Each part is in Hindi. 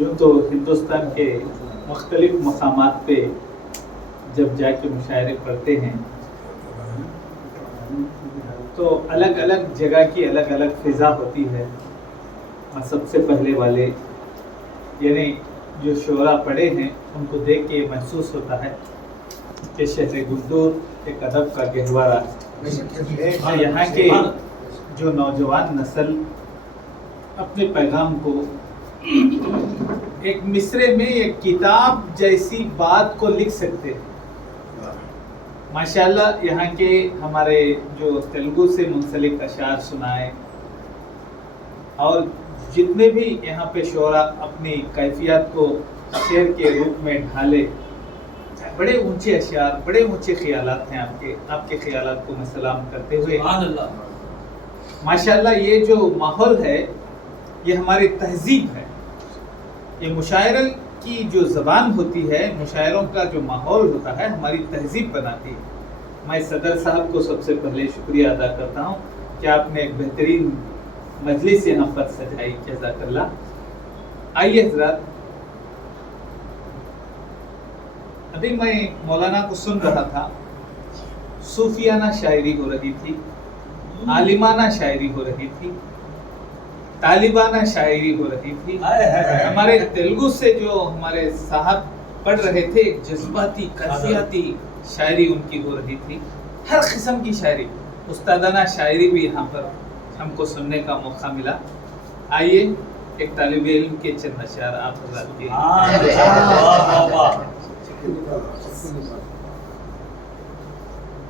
यूँ तो हिंदुस्तान के मुख्तलिफ मकामात पे जब जाके मुशायरे पढ़ते हैं तो अलग अलग जगह की अलग अलग फ़िज़ा होती है। और सबसे पहले वाले यानी जो शोरा पढ़े हैं उनको देख के महसूस होता है कि शहर गुंदूर एक अदब का गहवारा है और यहाँ के जो नौजवान नस्ल अपने पैगाम को एक मिसरे में एक किताब जैसी बात को लिख सकते हैं। माशाल्लाह यहाँ के हमारे जो तेलुगु से मुंसलिक अशार सुनाए और जितने भी यहाँ पे शोरा अपनी कैफियत को शेर के रूप में ढाले, बड़े ऊंचे अशार, बड़े ऊंचे ख्यालात हैं आपके ख्यालात को मैं सलाम करते हुए माशाल्लाह ये जो माहौल है ये हमारी तहजीब है। ये मुशायरे की जो ज़बान होती है, मुशायरों का जो माहौल होता है हमारी तहजीब बनाती है। मैं सदर साहब को सबसे पहले शुक्रिया अदा करता हूँ कि आपने एक बेहतरीन मजलिस यहाँ पर सजाई, जज़ाकल्लाह। आइए हज़रात, अभी मैं मौलाना को सुन रहा था, सूफियाना शायरी हो रही थी, आलिमाना शायरी हो रही थी, तालिबाना शायरी हो रही थी। हमारे तेलुगु से जो हमारे साहब पढ़ रहे थे जज्बाती कैफियती शायरी उनकी हो रही थी। हर किस्म की शायरी, उस्तादाना शायरी भी यहाँ पर हमको सुनने का मौका मिला। आइए एक तालिबे इल्म के चंद अशार आप हज़रात के।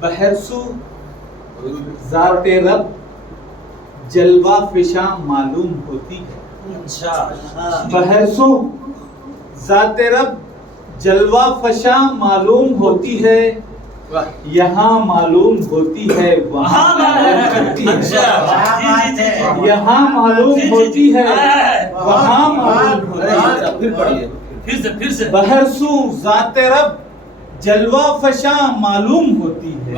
बहरसू ज़ाते रब जलवा फिशा मालूम होती है। बहरसू ज़ाते रब जलवा फशा मालूम होती है, यहाँ मालूम होती है वहाँ मालूम होती है, यहाँ मालूम होती है वहाँ मालूम होती है। फिर से बहरसू ज़ाते रब जलवा फशा मालूम होती है,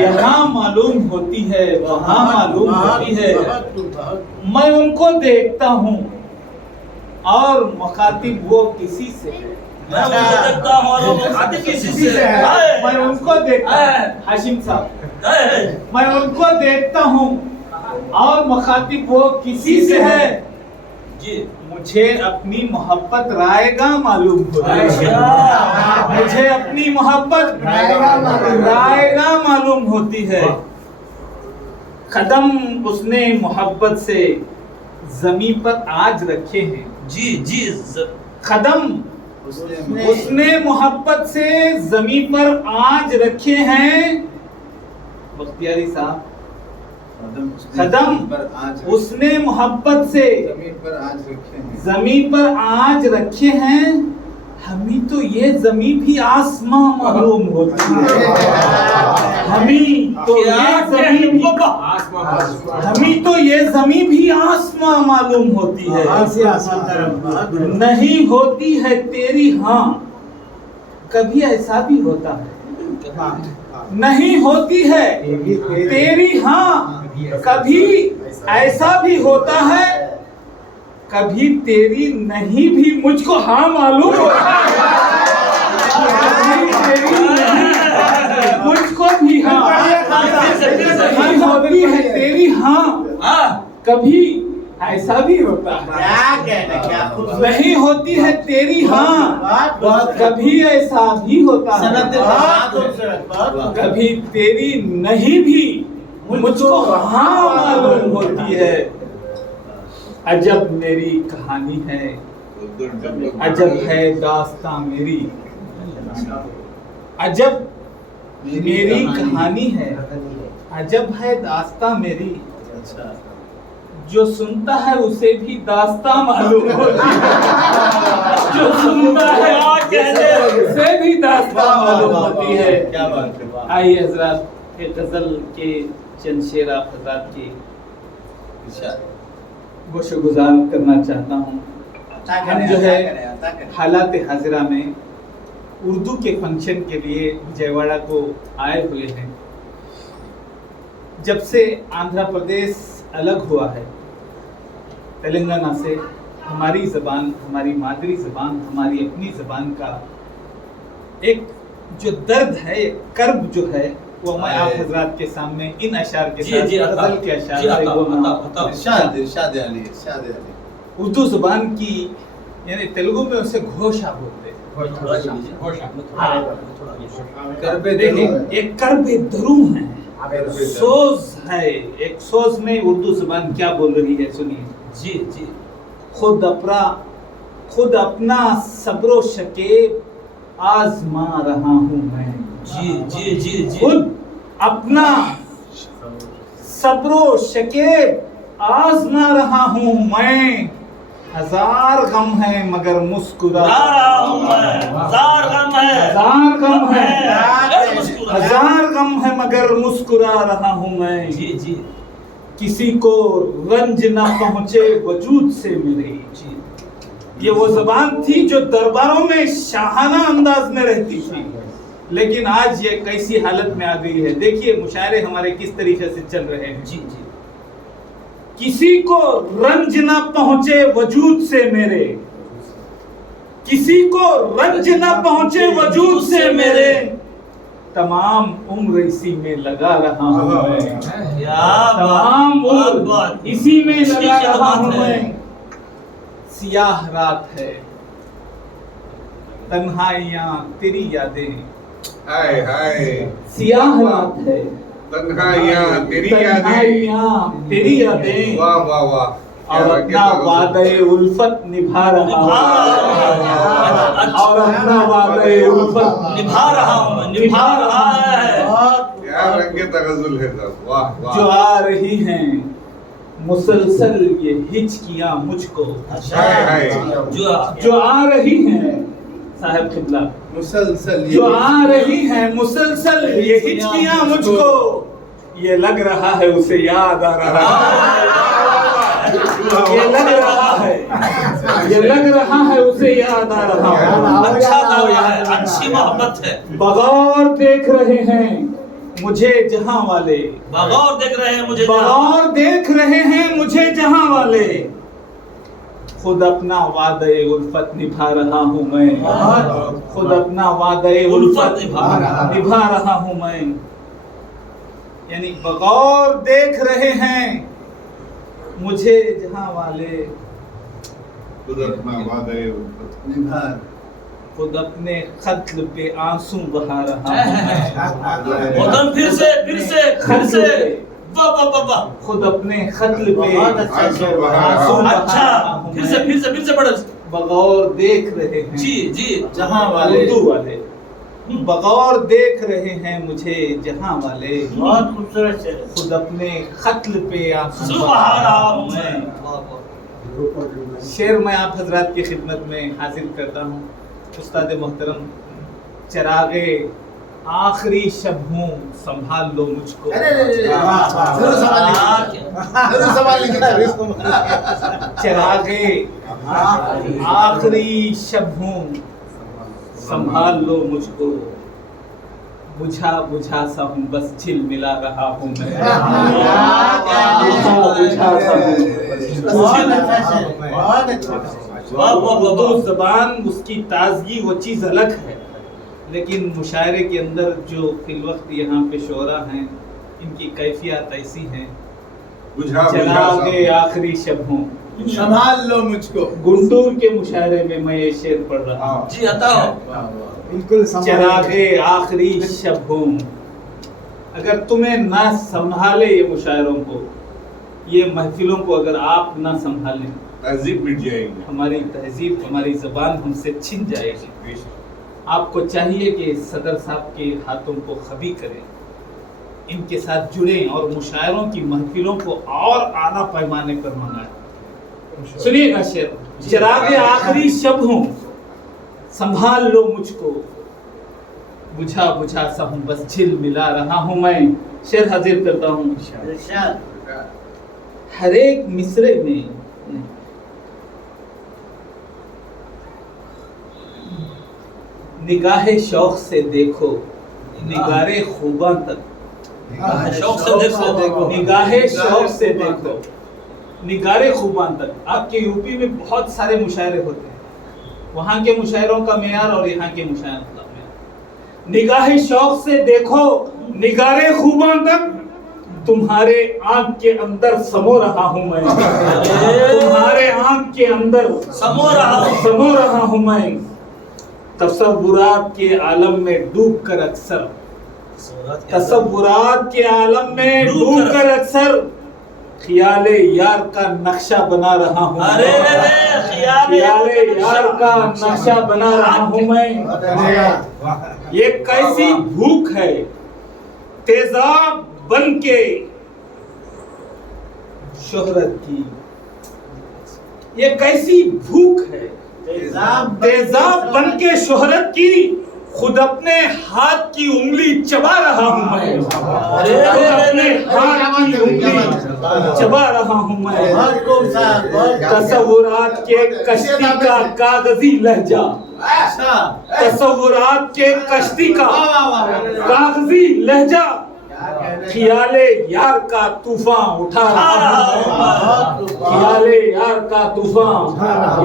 यहाँ मालूम होती है वहाँ मालूम होती है। मैं उनको देखता हूँ और मुखातिब वो किसी से है। मैं उनको देखता हूँ हाशिम साहब, मैं उनको देखता हूँ और मुखातिब वो किसी से है। मुझे अपनी मोहब्बत रायगा मालूम होती है, मुझे अपनी मोहब्बत रायगा मालूम होती है। कदम उसने मोहब्बत से जमी पर आज रखे हैं। कदम उसने मोहब्बत से जमी पर आज रखे हैं। बख्तियारी साहब, कदम उसने मोहब्बत से जमीन पर आज रखे हैं। हमें तो ये जमीन भी आसमां मालूम होती है, हमें तो ये जमीन भी आसमां मालूम होती है। नहीं होती है तेरी हाँ, कभी ऐसा भी होता है। नहीं होती है तेरी हाँ, कभी ऐसा भी होता है। कभी तेरी नहीं भी मुझको हाँ मालूम होता है, मुझको भी हाँ। नहीं होती है तेरी हाँ, कभी ऐसा भी होता है। नहीं होती है तेरी हाँ, कभी ऐसा भी होता है। कभी तेरी नहीं भी मुझको हाँ मालूम होती है। अजब मेरी कहानी है, अजब है दास्तां मेरी, अजब मेरी कहानी है, अजब है दास्तां मेरी। जो सुनता है उसे भी दास्तां मालूम होती है, जो सुनता है उसे भी दास्तां मालूम होती है। क्या बात है। आइए हजरात एक गजल के चंद शेर आप हजरात की गोशगुजार करना चाहता हूँ। हम जो है हालात हाजिरा में उर्दू के फंक्शन के लिए विजयवाड़ा को आए हुए हैं। जब से आंध्र प्रदेश अलग हुआ है तेलंगाना से, हमारी ज़बान, हमारी मादरी ज़बान, हमारी अपनी ज़बान का एक जो दर्द है, कर्ब जो है, वो मैं आप हजरात के सामने इन अशार के साथ, गज़ल के अशार से बोलना। इरशाद अली। उर्दू ज़बान की, यानी तेलुगु में उसे घोषा बोलते हैं। एक कर्ब दरू है, सोज है, एक सोज में उर्दू ज़बान क्या बोल रही है, सुनिए। जी जी। खुद अपना सब्रो शकेब आजमा रहा हूँ मैं। जी जी जी जी। खुद अपना सब्रो शकेब आजमा रहा हूँ मैं। हजार गम है मगर मुस्कुरा रहा हूँ मैं। हजार गम है, हजार गम है, मुस्कुरा। हजार गम है मगर मुस्कुरा रहा हूँ मैं। जी जी। किसी को रंज न पहुंचे वजूद से मेरे। जी। ये वो ज़बान थी जो दरबारों में शाहाना अंदाज में रहती थी, लेकिन आज ये कैसी हालत में आ गई है। देखिए मुशायरे हमारे किस तरीके से चल रहे हैं। जी जी। किसी को रंज न पहुंचे वजूद से मेरे, किसी को रंज न पहुंचे वजूद से मेरे, तमाम उम्र इसी में लगा रहा हूं मैं। तमाम उम्र इसी में लगा रहा हूं मैं। सियाह रात है, तन्हाइयां तेरी यादें। हाय हाय। सियाह रात है, तन्हाइयां तेरी यादें। वाह वाह वाह। और अपना वादे उल्फत निभा रहा हूँ, और अपना वादे उल्फत निभा रहा हूँ, निभा रहा है। क्या रंगे तगज़ुल है सब। वाह वाह। जो आ रही हैं मुसलसल ये हिचकियां मुझको। हाय हाय। जो आ रही हैं साहब खिबला, मुसलसल जो आ रही हैं मुसलसल ये हिचकियां मुझको, ये लग रहा है उसे याद आ रहा है। ये लग रहा है, ये लग रहा है उसे याद आ रहा है। अच्छा दावा है, अच्छी मोहब्बत है। बगौर देख रहे हैं मुझे जहां वाले, बगौर देख रहे हैं मुझे, बगौर देख रहे हैं मुझे जहां वाले। खुद अपना वादे उल्फत निभा रहा हूँ मैं। खुद अपना वादे उल्फत निभा रहा हूँ मैं। यानी बगौर देख रहे हैं मुझे जहां वाले। खुद अपना वादे उल्फत निभा। खुद अपने खत्ल पे आंसू बहा रहा हूँ। फिर से वाह वाह वाह वाह। खुद अपने खत्ल पे आंसू बहा रहा हूँ। अच्छा, फिर से पढ़ो। बगौर देख रहे हैं जी जी। जहां वाले, उर्दू वाले। बगौर देख रहे हैं मुझे जहां वाले। बहुत खूबसूरत है। खुद अपने खत्ल पे आंसू बहा रहा हूँ मैं। शेर मैं आप हजरात की खिदमत में हाजिर करता हूँ। उस्ताद मोहतरम, चरागे आखिरी शब हूँ संभाल लो मुझको। चरागे आखिरी शब हूँ संभाल लो मुझको। बुझा बुझा सा हूँ बस झिल मिला रहा हूँ मैं। बुझा सा हूँ। उर्दू ज़बान उसकी ताजगी वो चीज़ अलग है, लेकिन मुशायरे के अंदर जो फिल वक्त यहाँ पे शोरा हैं, इनकी कैफियत ऐसी है। चरागे आखिरी शब हूँ संभाल लो मुझको। गुंटूर के मुशायरे में मैं ये शेर पढ़ रहा हूँ। जी बताओ। बिल्कुल। चरागे आखिरी शब हूँ। अगर तुम्हें ना संभाले ये मुशायरों को, ये महफिलों को अगर आप ना संभालें, तहजीब मिट जाएगी, हमारी तहजीब, हमारी ज़बान हमसे छिन जाएगी। आपको चाहिए कि सदर साहब के हाथों को खबी करें, इनके साथ जुड़ें और मुशायरों की महफिलों को और आला पैमाने पर मनाएं। सुनिएगा शेर। चरागे आखिरी शब हूँ संभाल लो मुझको। बुझा बुझा सा हूँ बस झिल मिला रहा हूँ मैं। शेर हाजिर करता हूँ। हर एक मिसरे में निगाहे शौक से देखो, निगारे खूबा तक। शौक से देखो, निगाहे शौक से देखो, निगारे खूबान तक। आपके यूपी में बहुत सारे मुशायरे होते हैं, वहाँ के मुशायरों का मेयार और यहाँ के मुशायरों का मेयार। निगाहे शौक से देखो निगारे खूबान तक, तुम्हारे आंख के अंदर समो रहा हूँ मैं, तुम्हारे आंख के अंदर समो रहा हूँ मैं। तसव्वुरात के आलम में डूब कर अक्सर, तसव्वुरात के आलम में डूब कर अक्सर ख्याले यार का नक्शा बना रहा हूँ। अरे ख्याले यार का नक्शा बना रहा हूँ मैं। ये कैसी भूख है तेजाब बन के शोहरत की, ये कैसी भूख है तेजाब बन के शोहरत की। खुद अपने हाथ की उंगली चबा रहा हूँ मैं, खुद अपने हाथ की उंगली चबा रहा हूँ मैं। तसव्वुरात के कश्ती का कागजी लहजा, तसव्वुरात के कश्ती का कागजी लहजा ख्याले यार का तूफान उठा रहा हूँ, ख्याले यार का तूफान उठा रहा हूँ।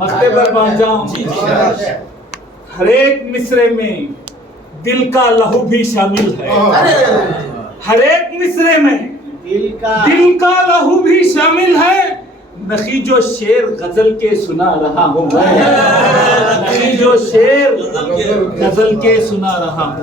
मस्ते पर पहुंच जाऊं। हर एक मिसरे में दिल का लहू भी शामिल है, हर एक मिसरे में दिल का लहू भी शामिल है। नखी जो शेर गजल के सुना रहा हूँ मैं, नखी जो शेर गजल के सुना रहा हूँ।